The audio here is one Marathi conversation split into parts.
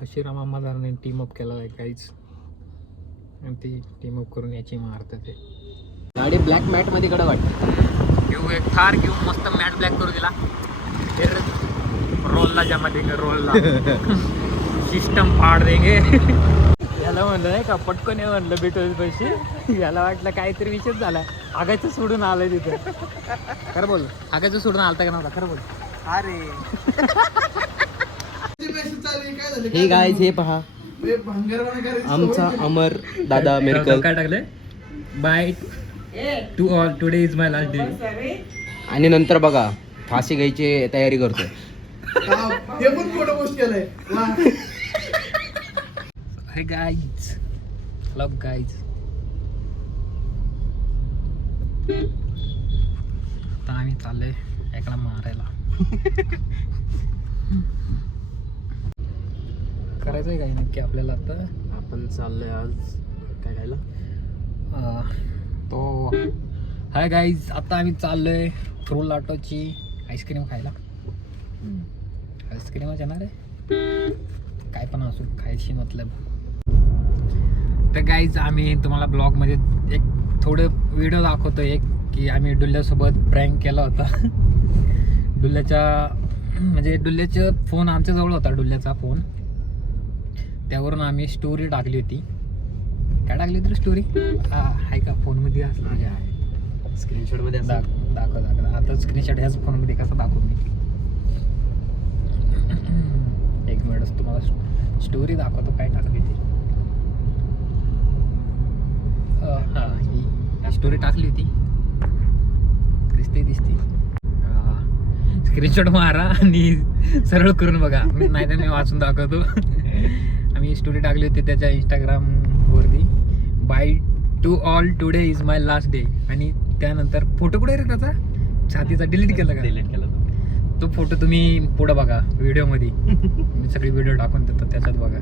हशिराम अम्मादारने टीम अप केला आहे काहीच, आणि ती टीम अप करून याची मारतात ते. गाडी ब्लॅक मॅट मध्ये कडे वाटतं. घेऊ एक थार घेऊ, मस्त मॅट ब्लॅक करू दिला. फिर रोलला जमा देंगे, रोलला सिस्टम फाड देंगे. याला म्हणलं नाही का पटकन हे म्हणलं भेटू पैसे, याला वाटलं काहीतरी विषयच झाला. आगायचं सोडून आलंय तिथं. खरं बोल, आगायचं सोडून आलता का नव्हता? खरं बोल. अरे हे गाईज हे पहा, आमचा अमर दादा मिरकल. काय टाकलंय? Bye to all, today is my last day. आणि नंतर बघा फाशी घ्यायची तयारी करतोय. हे पण फोटो पोस्ट केलाय. हे गाईज, लव गाईज. आता आम्ही चाललोय एकाला मारायला. करायचंय काही नक्की आपल्याला आता? आपण चाललोय आज काय खायला? तो हाय गाईज, आता आम्ही चाललोय फ्रूल ऑटोची आईस्क्रीम खायला. आईस्क्रीमच येणार आहे, काय पण असू खायची मतलब. तर गाईज आम्ही तुम्हाला ब्लॉगमध्ये एक थोडं व्हिडिओ दाखवतो एक, की आम्ही डुल्ल्यासोबत प्रँक केला होता. डुल्ल्याचा फोन आमच्याजवळ होता, डुल्ल्याचा फोन. त्यावरून आम्ही स्टोरी टाकली होती. काय टाकली होती स्टोरी? आहे का फोनमध्ये? असं आहे स्क्रीनशॉट मध्ये दाखव. आता स्क्रीनशॉट ह्याच फोनमध्ये कसा दाखवू मी? एक मिनिट तुम्हाला स्टोरी दाखवतो काय टाकली ती. हां, ही स्टोरी टाकली होती. दिसते. स्क्रीनशॉट मारा आणि सरळ करून बघा, नाही तर मी वाचून दाखवतो. आम्ही स्टोरी टाकली होती त्याच्या इंस्टाग्रामवरती. Bye to all, today is my last day. आणि त्यानंतर फोटो कुठे रे त्याचा? छातीचा डिलीट केला का? डिलीट केला तो फोटो तुम्ही पुढे बघा व्हिडिओमध्ये. मी सगळी व्हिडिओ टाकून देतो, त्याच्यात बघा.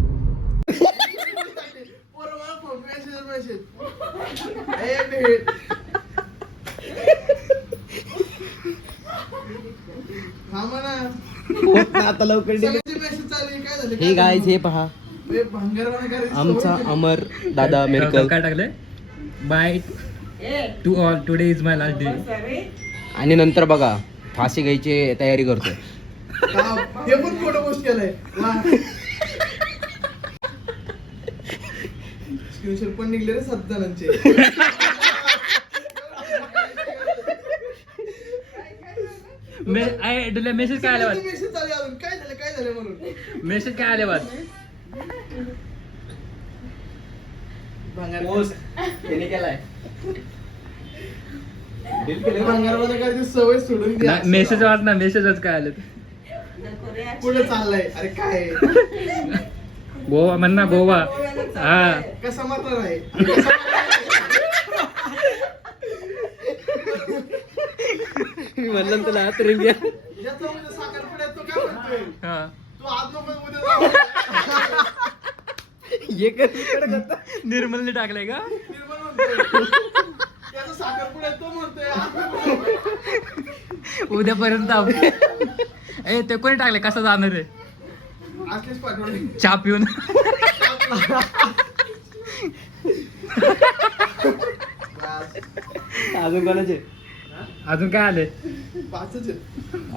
आता लवकर. हे गाईज हे पहा, आमचा अमर दादा मिरकल. काय टाकलंय? Bye to all, today is my last day. आणि नंतर बघा फाशी घ्यायची तयारी करतोय. हे पण फोटो पोस्ट केलाय. स्क्रीनशॉट पण निघले रे 7 जणांचे. मेसेज काय आले? मेसेज आले अजून काय झालं म्हणून. मेसेज काय आले बाद? सवय सोडून द्या. मेसेज वाच ना, मेसेज काय आले? पुढे चाललाय. अरे काय गोवा म्हण ना, गोवा. हा, कसा मारणार आहे? मी म्हणलं तुला हात रिंग घ्या. ज्याचा म्हणजे साखरपुडा आहे तो काय म्हणतोय? हा. तू आज नको उद्या जाऊ. हे कर. निर्मलने टाकलंय का? निर्मल म्हणतोय. त्याचा साखरपुडा आहे तो म्हणतोय आज नको. उद्यापर्यंत ए ते कोणी टाकले? कसं जाणार आहे? असलेच पाठवले. चहा पिऊन. अजून कोणाचे? अजून काय आले? 5च आहेत.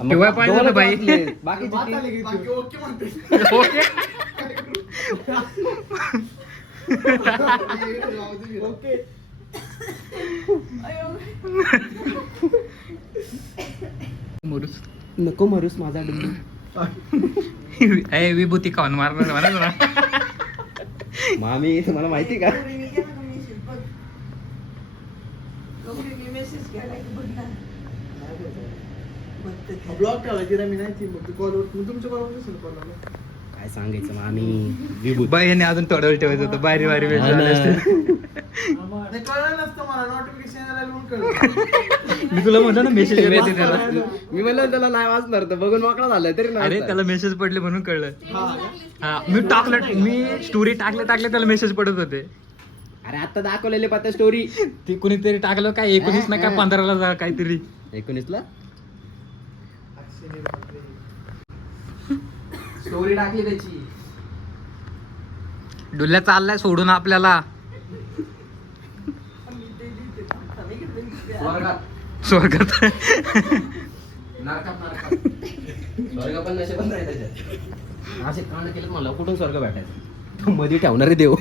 ठेवाय पाहिजे होतं बाई. बाकी बात आली की बाकी ओके म्हणते. ओके. ओके. मुरुस नको मारूस माझा डुल्लू. विभूती खाऊन मारणार म्हणा जरा. मामी तुम्हाला माहिती का? ब्लॉग केला की मी नाही कॉलवर तुमच्या कॉलवर दिसेल कॉलवर. काय सांगायचं मामी विभूत. बाई याने अजून थोडं ठेवायचं होतं. बारी वेळ हा ना. नाही कळलं नसतं मला, नोटिफिकेशन यायला म्हणून कळलं. मी तुला म्हणलं ना मेसेज येते त्याला. मी म्हणलं त्याला नाही वाचणार तर बघून मोकळा झालाय तरी नाही अरे वाचणार. त्याला मेसेज पडले म्हणून कळलं. हा, मी स्टोरी टाकले त्याला मेसेज पडत होते. अरे आता दाखवलेले पत्ता स्टोरी ती कुणीतरी टाकलं काय 19 ना काय 15 ला काहीतरी. 19 स्टोरी टाकली त्याची. डुल्ल्या चाललाय सोडून आपल्याला स्वर्गात. स्वर्ग पण नशे पण नाही त्याच्यात. असे कांड केलं मला कुठून स्वर्ग भेटायचं. मध्ये ठेवणारे देव.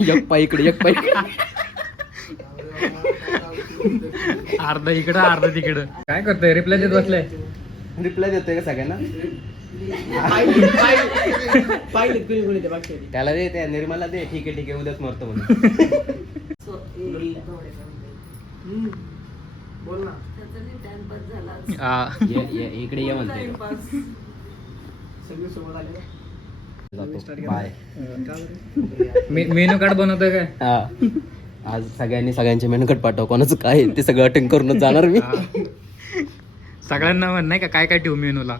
एक पाय इकडे एक पाय अर्ध इकडं अर्ध तिकडं. काय करतोय रिप्लाय देत बसलाय. रिप्लाय देतोय का सगळ्यांना. त्याला दे त्या निर्मला दे. ठीक आहे उद्याच मरतो म्हणून. बोल ना. इकडे ये म्हणते. बाय. मेनू कार्ड बनवतोय काय. हा आज सगळ्यांचे मेनू कार्ड पाठव. कोणाचं काय ते सगळं अटेंड करूनच जाणार मी. सगळ्यांना म्हण नाही का काय काय ठेवू मेनूला.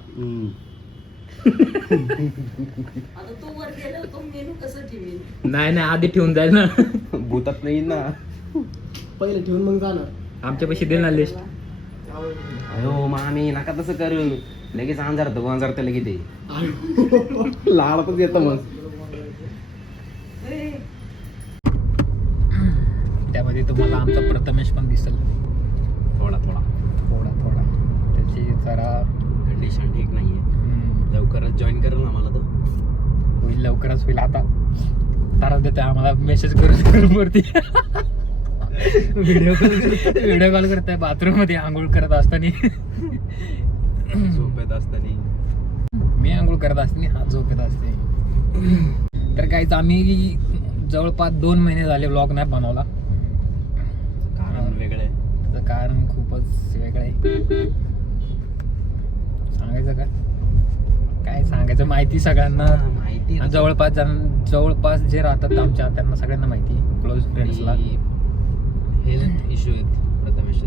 नाही आधी ठेवून जाईल ना. भूतात नाही ना. पहिले ठेवून मग जाणार. आमच्या पैसे दे ना लिस्ट. अयो मामी नका तसं करू. लगेच अंजार तर लगेच ते लाडतच येतं मग. त्यामध्ये तुम्हाला आमचा प्रथमेश पण दिसेल. थोडा त्याची जरा कंडिशन ठीक नाहीये. लवकरच जॉईन करेल ना मला. तर होईल लवकरच होईल. आता तारा देते आम्हाला मेसेज करून वरती. व्हिडिओ कॉल करताय बाथरूम मध्ये आंघोळ करत असताना. झोपेत असताना. मी आंघोळ करत असताना हा झोपेत असते. तर काहीच आम्ही जवळपास 2 महिने झाले व्लॉग नाही बनवला. कारण वेगळं आहे. त्याचं कारण खूपच वेगळं आहे. सांगायचं काय सांगायचं. माहिती सगळ्यांना माहिती. जवळपास जे राहतात आमच्या त्यांना सगळ्यांना माहिती. क्लोज फ्रेंड्सला हेल्थ इश्यू आहेत प्रथमेश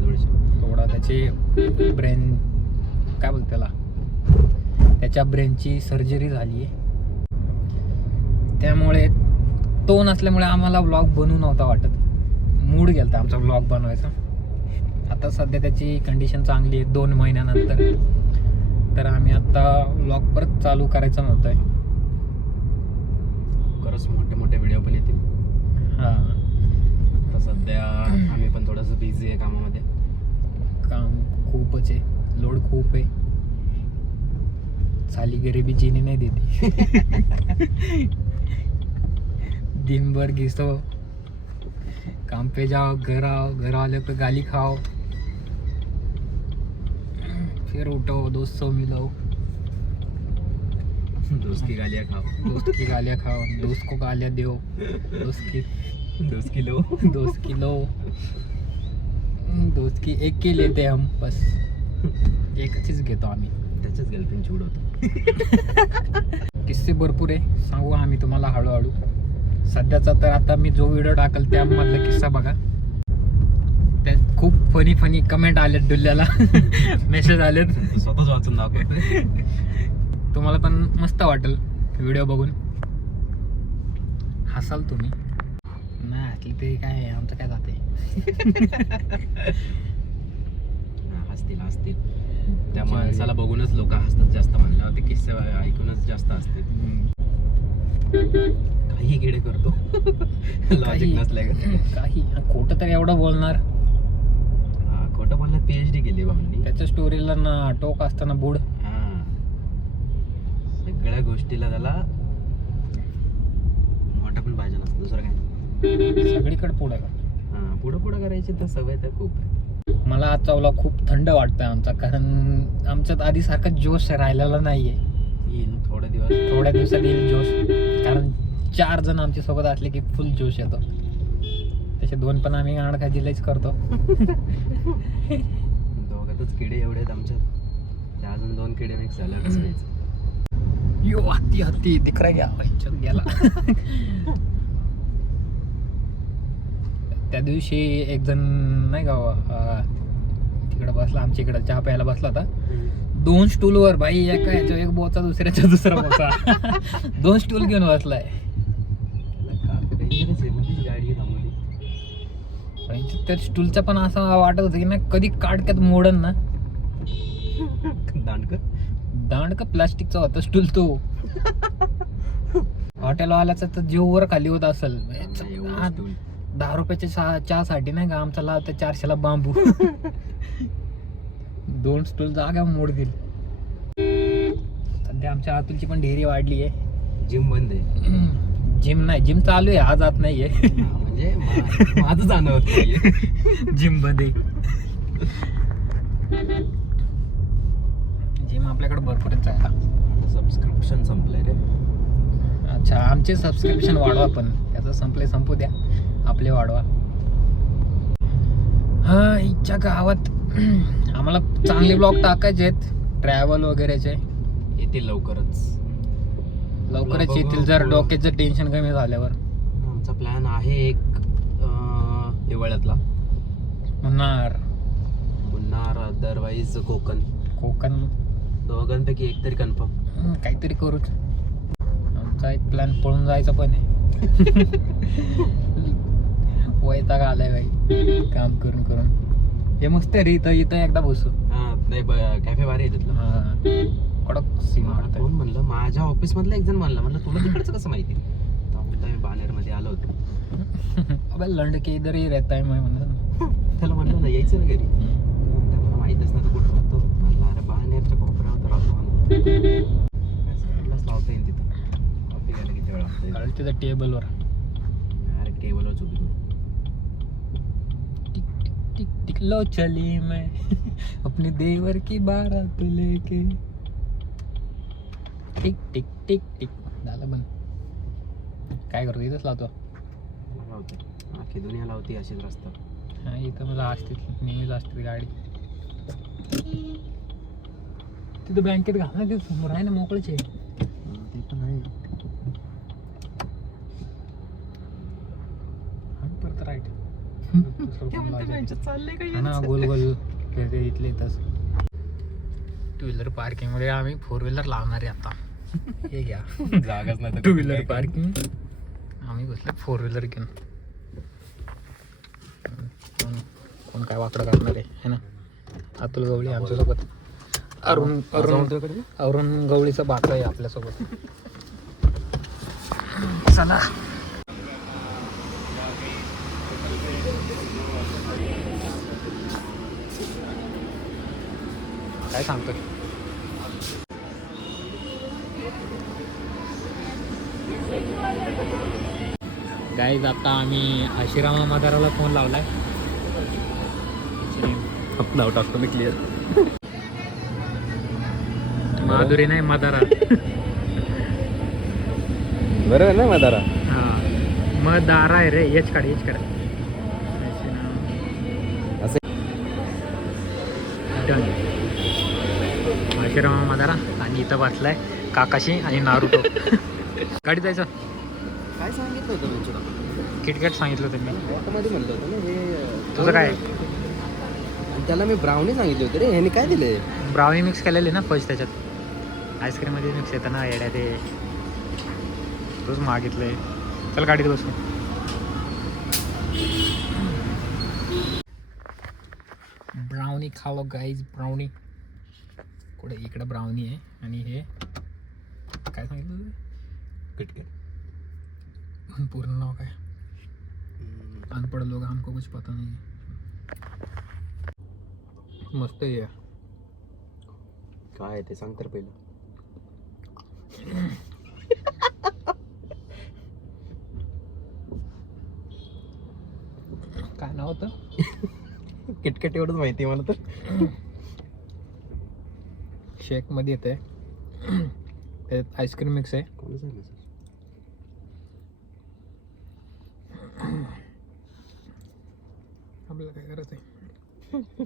थोडा. त्याचे ब्रेन काय बोलते त्याला. त्याच्या ब्रेनची सर्जरी झाली आहे. त्यामुळे तो नसल्यामुळे आम्हाला व्लॉग बनवू नव्हता वाटत. मूड गेलता आमचा व्लॉग बनवायचा. आता सध्या त्याची कंडिशन चांगली आहे 2 महिन्यानंतर. तर आम्ही आता व्लॉग परत चालू करायचं म्हणतोय. खरंच मोठे व्हिडिओ पण येतील. हां आता सध्या आम्ही पण थोडंसं बिझी आहे कामामध्ये. काम खूपच आहे. लोड खूप आहे. साली गरिबी जीने नहीं देती. दिन भर घिसो, काम पे जाओ, घर आओ, घर वाले पे गाली खाओ, फिर उठो, दोस्तों मिलो, दोस्त की गालियाँ खाओ, दोस्त को गालियाँ दो, दोस्त की एक की लेते हम बस. एकच घेतो आम्ही. त्याच्याच गर्लफ्रेंड चिड होतो. किस्से भरपूर आहे. सांगू आम्ही तुम्हाला हळूहळू. सध्याचा तर आता मी जो व्हिडिओ टाकल त्यामधला किस्सा बघा. त्यात खूप फनी कमेंट आलेत डुल्ल्याला. मेसेज आलेत. स्वतःच वाचून दाखवतोय. तुम्हाला पण मस्त वाटेल व्हिडिओ बघून. हसाल तुम्ही. नाही हसली ते काय आमचं काय जाते. हसतील. त्या माणसाला बघूनच लोक हसतात जास्त. म्हणल्यावर ते किस्से ऐकूनच जास्त हसतील. काही किडे करतो. लॉजिक नसल्या काही खोटं तर एवढं बोलणार. खोटं बोलण्यात PhD केली भावनी. त्याच्या स्टोरीला ना टोक असताना बुड. सगळ्या गोष्टीला त्याला मोठा पण पाहिजे नसतं. दुसरं काय सगळीकडे पुढे पुढं करायची तर सवय तर खूप आहे. मला आजचा व्लॉग खूप थंड वाटतोय आमचा. कारण आमच्यात आधी सारखा जोश राहिलेला नाहीये. येईल थोड्या दिवसात येईल जोश. कारण 4 जण आमच्या सोबत असले की फुल जोश येतो. त्याचे 2 पण आम्ही अडखाजीलाच करतो. दोघातच किडे एवढे आहेत आमच्यात. ते अजून 2 किडे मिक्स झाल्या कसं व्हायचं. यो हत्ती दिख रहा ह्याच्यात गेला. त्या दिवशी एक जण नाही का तिकडे बसला. आमच्या इकडे चहा प्यायला बसला होता. 2 स्टूलवर भाई. एका ह्याच्या एक बोचा दुसऱ्याच्या दुसरा बोचा. 2 स्टूल घेऊन बसलाय. गाडी थांबवली. त्या स्टूलचा पण असं वाटत होतं की ना कधी काढक्यात मोडन ना. दांडक प्लास्टिकचा होता स्टूल तो. हॉटेलवाल्याचा तर जीव वर खाली होत असेल. एवढं हा, stool. 10 रुपयाच्या चहा साठी नाही का आमचा लावता 400ला बांबू. 2 स्टूल जागा मोडतील. सध्या आमच्या अतुलची पण ढेरी वाढली आहे. जिम बंद आहे. जिम नाही, जिम चालू आहे, आज जात नाहीये. हा, म्हणजे माझं जाणं होत नाहीये. जिम मध्ये जिम आपल्याकडे भरपूरच आहे आता. सबस्क्रिप्शन संपलंय रे. अच्छा, आमचे सबस्क्रिप्शन वाढवा, पण याचं संपू द्या, आपले वाढवा. हा, इच्छा गावात आम्हाला चांगले ब्लॉग टाकायचे आहेत ट्रॅव्हल वगैरेचे. येतील लवकरच. लवकरच येतील जर डोक्याचं टेन्शन कमी झाल्यावर. आमचा प्लॅन आहे एक हिवाळ्यातला मुन्नार, अदरवाईज कोकण दोघांपैकी एक तरी कन्फर्म. काहीतरी करूच. आमचा एक प्लॅन पळून जायचा पण आहे. वैताग आलाय बाई काम करून करून. हे मस्त आहे रे, इथं एकदा बसू. हा नाही, कॅफे भारी आहे तिथलं. हा, कडक सीन वाटतंय. कोण म्हणलं, माझ्या ऑफिस मधला एक जण म्हणलं तुला तिकडचं कसं माहिती. मी बानेर मध्ये आलो होतो. अबे लंड के इधर ही रहता है, मैं म्हणलं. त्याला म्हणलं ना यायचं ना घरी. मला माहितच ना तू कुठं राहतो. म्हणलं अरे बानेरच्या कोपऱ्यावर राहतो म्हणून. लावता येईल तिथं. कॉफी घ्यायला किती वेळ लागतो. तिथं टेबलवर अरे टेबलवर चुकी करू. Tick tick tick tick low चली मैं अपने देवर की बारात लेके. टिक टिक टिक टिक झालं बंद. काय करतो, इथंच लावतो. लावते अख्खी दुनिया लावती अशीच रस्ता. हा, इथं मला असते, नेहमीच असते गाडी. तिथं बँकेत घालणार, तिथं समोर आहे ना, मोकळच आहे. ते पण आहे. परत राईट. चाललंय ना गोल गोल फिरते इथले इथंच. टू व्हीलर पार्किंग मध्ये आम्ही 4 व्हीलर लावणार आहे आता. हे घ्या जागाच नाही. 2 व्हीलर पार्किंग. आम्ही बसले 4 व्हीलर घेऊन. कोण काय वाकडं करणार आहे ना. अतुल गवळी आमच्यासोबत. अरुण गवळीचा बाचा आहे आपल्यासोबत. चला. काय सांगतो. गाईज आता आम्ही आशिरामा मदाराला फोन लावलाय. नाव टाकतो मी क्लिअर. माधुरी नाही, मदारा. बरोबर ना मदारा. हा, मदारा आहे रे. एच काढ. डन. आशिरामा मदारा. आणि इथं बसलाय काकाशी आणि नारुतो. गाडी जायचं. काय सांगितलं होतं मी तुला. किटकॅट सांगितलं होतं मी. मध्ये म्हणलं होतं ना हे. तुझं काय. आणि त्याला मी ब्राउनी सांगितले होते रे. ह्याने काय दिले. ब्राउनी मिक्स केलेली ना फर्स्ट त्याच्यात. आईस्क्रीम मध्ये मिक्स येतं ना येड्या ते. तूच मागितलंय. चल गाडीत बसू. ब्राउनी खालो गाईज. ब्राउनी कुठे. इकडे ब्राउनी आहे. आणि हे काय सांगितलं तुझं. किटकॅट. पूर्ण नाव काय. अनपढ़ लोग हमको कुछ पता नहीं. मस्त आहे. काय ते सांग तर पहिलं. काय नाव होतं. किटकॅट एवढंच माहिती मला तर. शेक मध्ये येते. त्याच्यात आईस्क्रीम मिक्स आहे. कोण सांगितलं. आपल्याला काय करायचं आहे.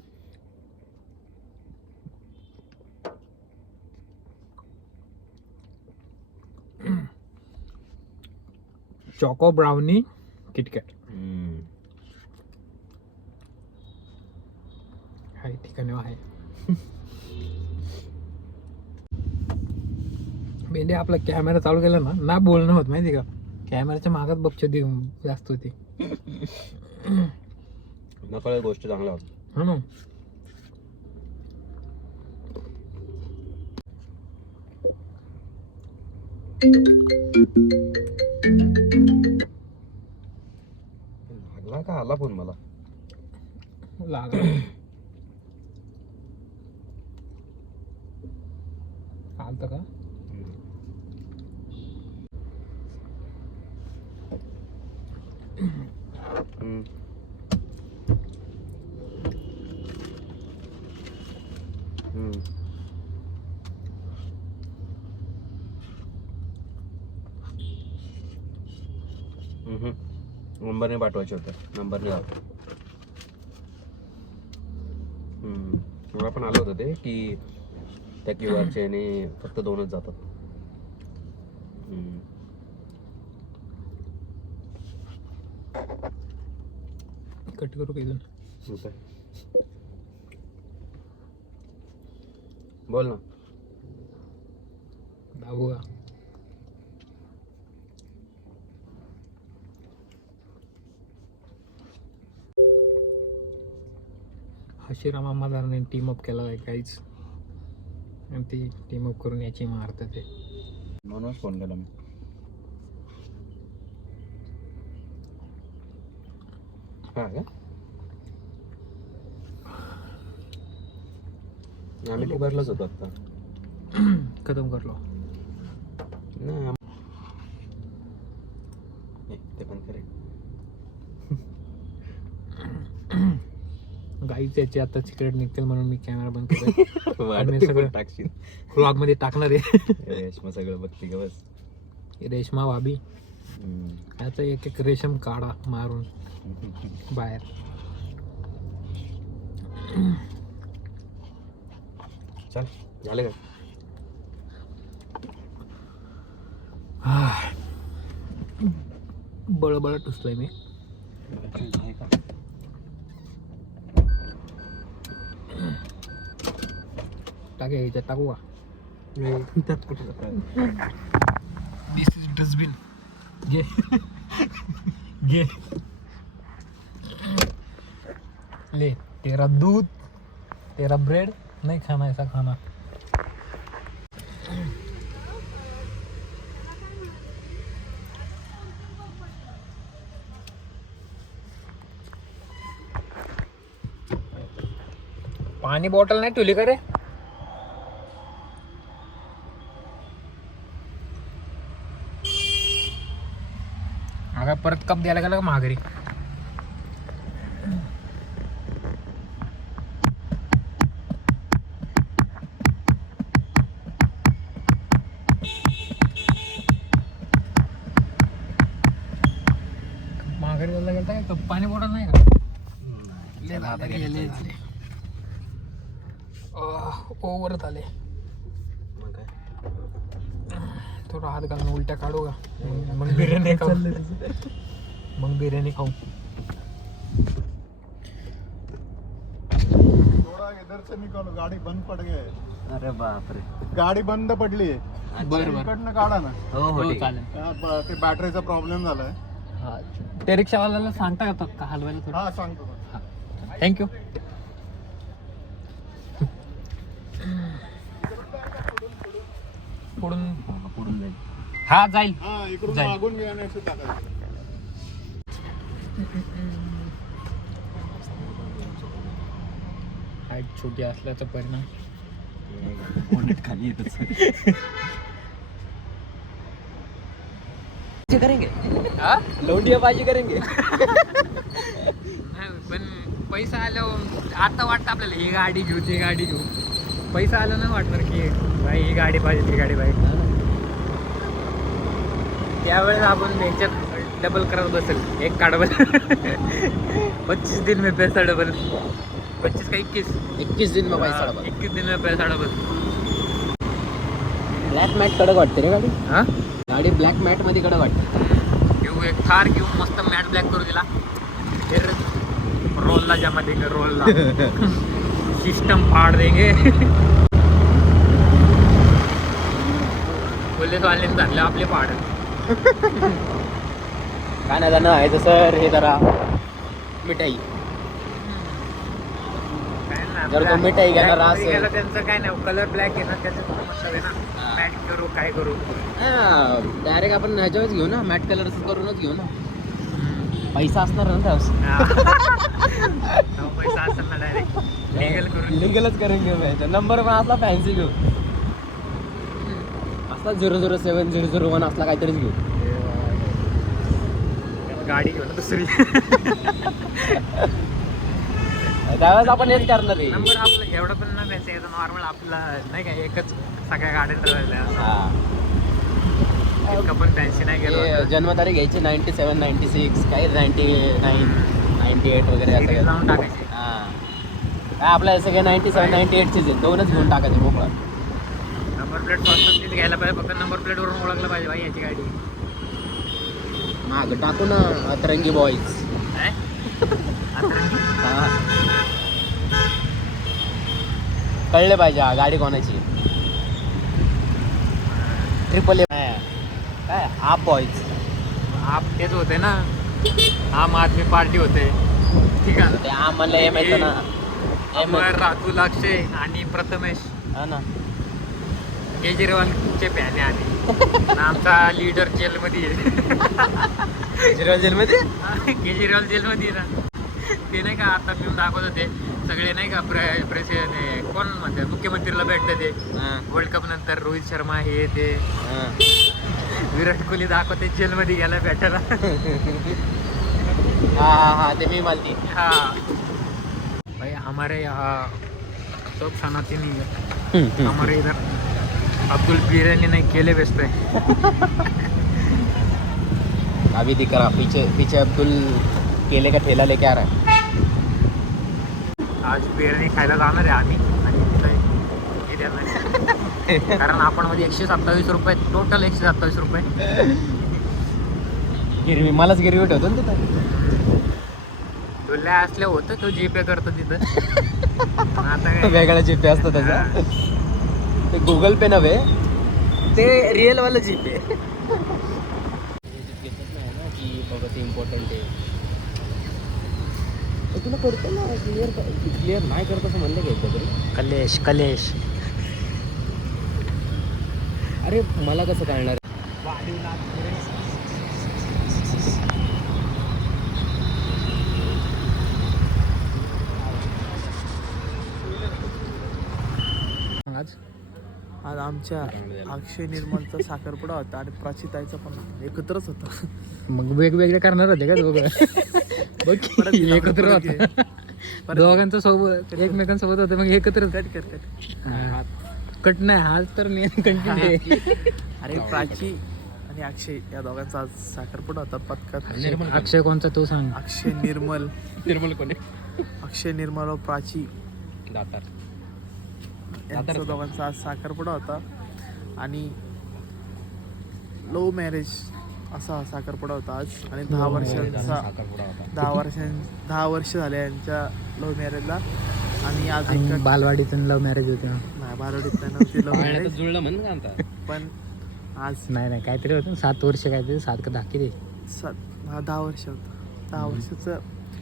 Choco brownie KitKat. हाय ठिकाणी आहे. बेंडे आपला कॅमेरा चालू केला ना बोलणं होत माहिती का. कॅमेराच्या मागात बक्षी जास्त होती. नकळत गोष्ट चांगल्या होत्या. हा ना. लागला का आला फोन मला? लागला. आलतं का? हम्म. हम्म. नंबरने पाठवायचे होते. नंबरने लावतो. मला पण आलं होतं ते की त्या QR चे फक्त 2च जातात. कट करू का इथून? ठीक आहे. बोल ना. दाबू का? हशीराम अहमदारने टीम अप केला आहे काहीच, आणि ती टीम अप करून याची मारतात ते. म्हणूनच फोन केला मी. हा का? आम्ही दुपारलाच होतो आता. खतम करलो. नाही ते पण करेल. गाईच याचे आता सिक्रेट निघतील म्हणून मी कॅमेरा बंद केलाय. आणि सगळं टाकशील व्लॉग मध्ये टाकणार आहे. रेशमा सगळं बघते का बस. रेशमा भाभी आता एक एक रेशम काढा मारून बाहेर. चल झाले का? बळबळ टुसलोय मी. टाके ह्याच्यात टाकू का? दिस इज डस्टबिन. घे घे ले. तेरा दूध तेरा ब्रेड नहीं खाना, ऐसा खाना. पाणी बॉटल नाही ठेवली का रे? अगं परत कप द्यायला गेला का महागरी? महागरी द्यायला गेलता का? कप पाणी बॉटल नाही का? ओव्हर झाले. थोडा हात घालून उलट्या काढू का? मग बिर्याणी खाऊ. मग बिर्याणी खाऊ. थोड़ा इधर से निकालो, गाड़ी बंद पड़ गया है. अरे बापरे. गाडी बंद पडली आहे. बरं इकडनं काढा ना. हो चालेल. ते बॅटरीचा प्रॉब्लेम झालाय. ते रिक्षावाल्याला सांगता का का हलवायला थोडं? हा सांगतो. थँक्यू. पुढून जाईल. हा जाईल. हा इकडून जाईल. मागून घ्या नाही टाकायचं. हाईट छोटी असल्याचा परिणाम. खाली येतच करेंगे. लौंडिया बाजी करेंगे. पण पैसा आल्यावर आता वाटतं आपल्याला ही गाडी घेऊ ती गाडी घेऊ. पैसा आला नाही वाटणार की भाई ही गाडी पाहिजे ती गाडी पाहिजे. त्यावेळेस आपण त्यांच्यात डबल करत बसेल. एक काढबल 25 दिन में पैसा डबल. 25 का 21 दिन में पैसा डबल. 21 दिन में पैसा डबल. ब्लॅक मॅट कडक वाटते रे गाडी. हा गाडी ब्लॅक मॅट मध्ये कडक वाटते. घेऊ एक थार घेऊ मस्त मॅट ब्लॅक करू दिला. फिर रोलला जमा देंगे. रोलला सिस्टम फाड़ देंगे. पोलीस वाल्यांनी धरले आपले पाड. गाणं गाणं आहे तसं हे जरा मिठाई. जर तो मिठाई घेणार असेल. त्यांचं काय नाही, कलर ब्लॅक आहे ना, त्याचं मतलब आहे ना. करू काय करू. डायरेक्ट आपण ह्याच्यावरच घेऊ ना, मॅट कलर करूनच घेऊ ना. पैसा असणार ना त्यावेळेस. पैसा असेल ना डायरेक्ट लिगल करून लिगलच करून घेऊ. नंबर पण असला फॅन्सी घेऊ, असला 007001 असला काहीतरीच घेऊ. गाडी घेऊ ना दुसरी. त्यावेळेस आपण हेच करणार आहे. नंबर आपलं एवढं पण ना फॅन्सी आहे, नॉर्मल आपला नाही का एकच सगळ्या गाड्या ठरवल्या. इतकं पण फॅन्सी नाही गेलो. जन्मतारीख घ्यायची 97, 96 काही 99, 98 वगैरे असं Series लावून टाकायचे. काय आपल्या सगळे 97, 98 चे दोनच घेऊन टाकायचे मोकळा. नंबर प्लेट पासून तिथे घ्यायला पाहिजे, फक्त नंबर प्लेट वरून ओळखलं पाहिजे भाई याची गाडी. माग टाकू ना अतरंगी बॉईज. काय? अतरंगी? कळले पाहिजे हा गाडी कोणाची. ट्रिपल ए काय आप बॉईज. आप तेच होते ना, आम आदमी पार्टी होते. ठीक आहे. ते आम्हाला एम येतं ना. अमर, राहुल, अक्षय आणि प्रथमेश हा ना. केजरीवालचे पॅने आले. आमचा लीडर जेलमध्ये आहे. जेलमध्ये केजरीवाल जेलमध्ये आहे ना. ते नाही का आता मी दाखवत होते सगळे नाही का प्रेसिडेंट कोण म्हणते मुख्यमंत्रीला भेटते ते वर्ल्ड कप नंतर. रोहित शर्मा हे ते विराट कोहली दाखवते जेलमध्ये गेला भेटायला. हा ते मी मालती. हाँ भाई हमारे यहाँ सब सनाती नहीं है. हमारे इधर अब्दुल बिरयानी नहीं केले बेचते हैं. अभी दिख रहा पीछे अब्दुल केले का ठेला लेके आ रहा है. आज बिर्याणी खायला जाणार आहे आम्ही आणि तिथं हे देणार आहे. कारण आपण मध्ये 127 रुपये टोटल 127 रुपये गिरवी मलाच गिरवी ठेवतो ना तिथं. तुला असल्या होतं तो जीपे करतो तिथं. पण आता काय वेगळा जीपे असतो त्याचा. ते गुगल पे नव्हे, ते रिअल वाला जीपे. बाबा ते इम्पॉर्टंट आहे. तुला करतो ना क्लिअर नाही करत असं म्हणलं घ्यायचं तरी. कलेश अरे मला कसं कळणार. आज आमच्या अक्षय निर्मलचा साखरपुडा होता आणि प्राचीताईचा पण एकत्रच होता. मग वेगवेगळे करणार होते का दोघं? एकत्र होते दोघांचं सोबत एकमेकांसोबत होते मग एकत्र. कट नाही हाल तर मी कंटिन्यू. अरे प्राची आणि अक्षय या दोघांचा आज साखरपुडा होता पथकात. अक्षय कोणचा तो सांग. अक्षय निर्मल कोणी अक्षय निर्मल व प्राची दातार यांचा दोघांचा आज साखरपुडा होता आणि लव्ह मॅरेज असा साखरपुडा होता आज. आणि 10 वर्षांचा 10 वर्ष झाले यांच्या लव्ह मॅरेजला. आणि आज एक बालवाडीतून लव्ह मॅरेज होते. नाही बालवाडीत नव्हती लव्ह मॅरेज जुळलं म्हण का आता. पण आज नाही काहीतरी होतं 7 वर्ष काहीतरी 7 का 10 किती 10 वर्ष होतं. 10 वर्षाचा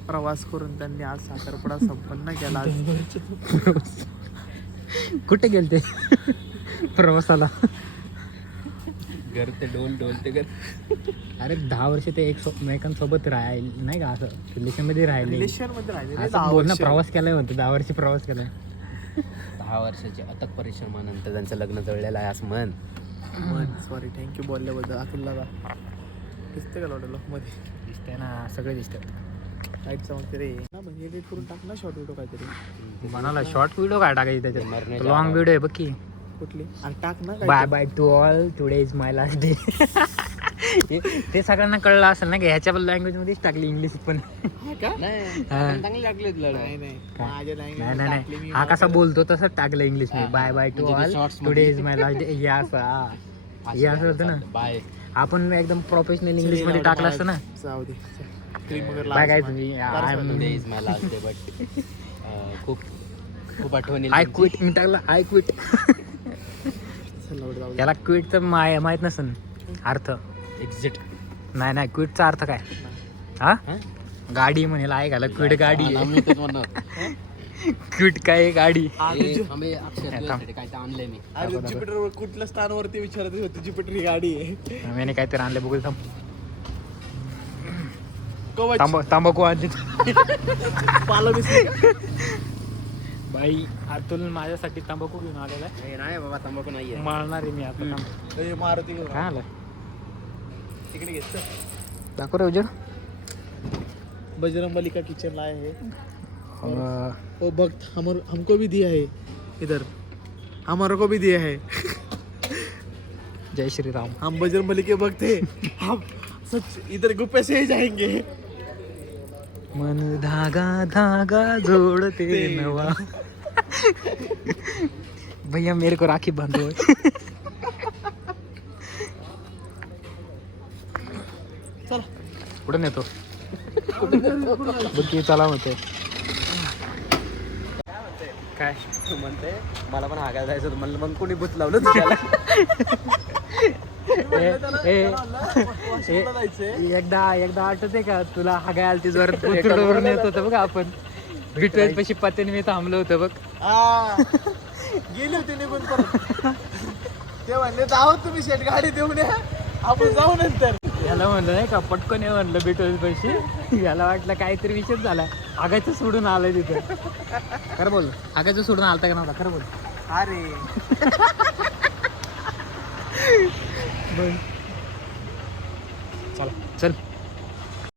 प्रवास करून त्यांनी आज साखरपुडा संपन्न केला. आज कुठे गेलते प्रवासाला. घर ते डोल ते घर. अरे 10 वर्ष ते एकमेकांसोबत राहिले नाही का असं रिलेशन मध्ये राहिले. रिलेशन मध्ये राहिले असं बोल ना प्रवास केलाय म्हणतो 10 वर्ष प्रवास केलाय. 10 वर्षाच्या अथक परिश्रमानंतर त्यांचं लग्न जळलेलं आहे असं म्हण. Sorry thank you बोलल्याबद्दल. अतुलला दिसते का लॉडल मध्ये दिसतंय ना सगळे दिसतात. लाईट चमकते रे ना. म्हणजे एडिट करून टाक ना शॉर्ट व्हिडिओ काहीतरी. म्हणाला शॉर्ट व्हिडिओ काय टाकायची त्याच्यात लॉंग व्हिडिओ आहे बघ की. कुठली आणि टाक ना bye bye to all today is my last day. ते सगळ्यांना कळलं असेल ना की ह्याच्या लँग्वेज मध्येच टाकली इंग्लिश पण. चांगले लागले तुला. नाही हा कसा बोलतो तसंच टाकलं इंग्लिश मध्ये. Bye bye to all today is my last day. हे असं होतं ना. बाय आपण एकदम प्रोफेशनल इंग्लिश मध्ये टाकलं असतं ना. जाऊ दे क्रीम वगैरे काय काय तुम्ही today is my last day but खूप खूप आठवणी. आय क्विट मी टाकलं आय क्विट. त्याला क्विटचं माहित नसेल अर्थ. एक्झिट नाही क्विटचा अर्थ काय. हा गाडी म्हणेल आहे घाला क्विट गाडी. क्यूट काय गाडी हे आम्ही अक्षर तुझ्यासाठी काय तर आणलंय मी. अरे ज्युपिटर कुठल्या स्थानावरती विचारत होती ज्युपिटर ही गाडी आहे आम्ही काहीतरी आणले बघू थांब. कवच तांबाखू आणली पाला दिसली का? बाई अतुल माझ्यासाठी तांबाखू घेऊन आलेला आहे. हे नाही बाबा तंबाखू नाहीये. मळणार आहे मी आता थांब. ए, मारुती घेऊन काय आलं तिकडे घेत दाखव रे उजेड. बजरंगबली का किचन लाए है अं, वो भक्त हमको भी दिया है इधर हमारे को भी दिया है जय श्री राम. हम बजरंगबली के भक्त हैं हम सच इधर गुप्पे से ही जाएंगे मन धागा धागा जोड़ते नवा. भैया मेरे को राखी बांधो. चला कुठे नेतो बुद्धी चला म्हणते काय तू म्हणते मला पण हागायला जायचं होतं. म्हणलं मग कोणी बुत लावलं तुझ्याला. एकदा आठवते का तुला हागाय आलती जोरात उतरवरून येत होतं बघ आपण विठ्ठल पशी पत्त्याने मी थांबलो होतं बघ. गेली होती निघून परत ते म्हणले जाऊ तुम्ही शेट गाडी देऊन या आपण जाऊ नंतर. याला म्हणलं नाही का पटकन ये म्हणलं बिटोज पैसे. याला वाटलं काहीतरी विषय झाला. आगायचं सोडून आलंय तिथं. खरं बोल आगायचं सोडून आलता का नव्हता खरं बोल. अरे बोल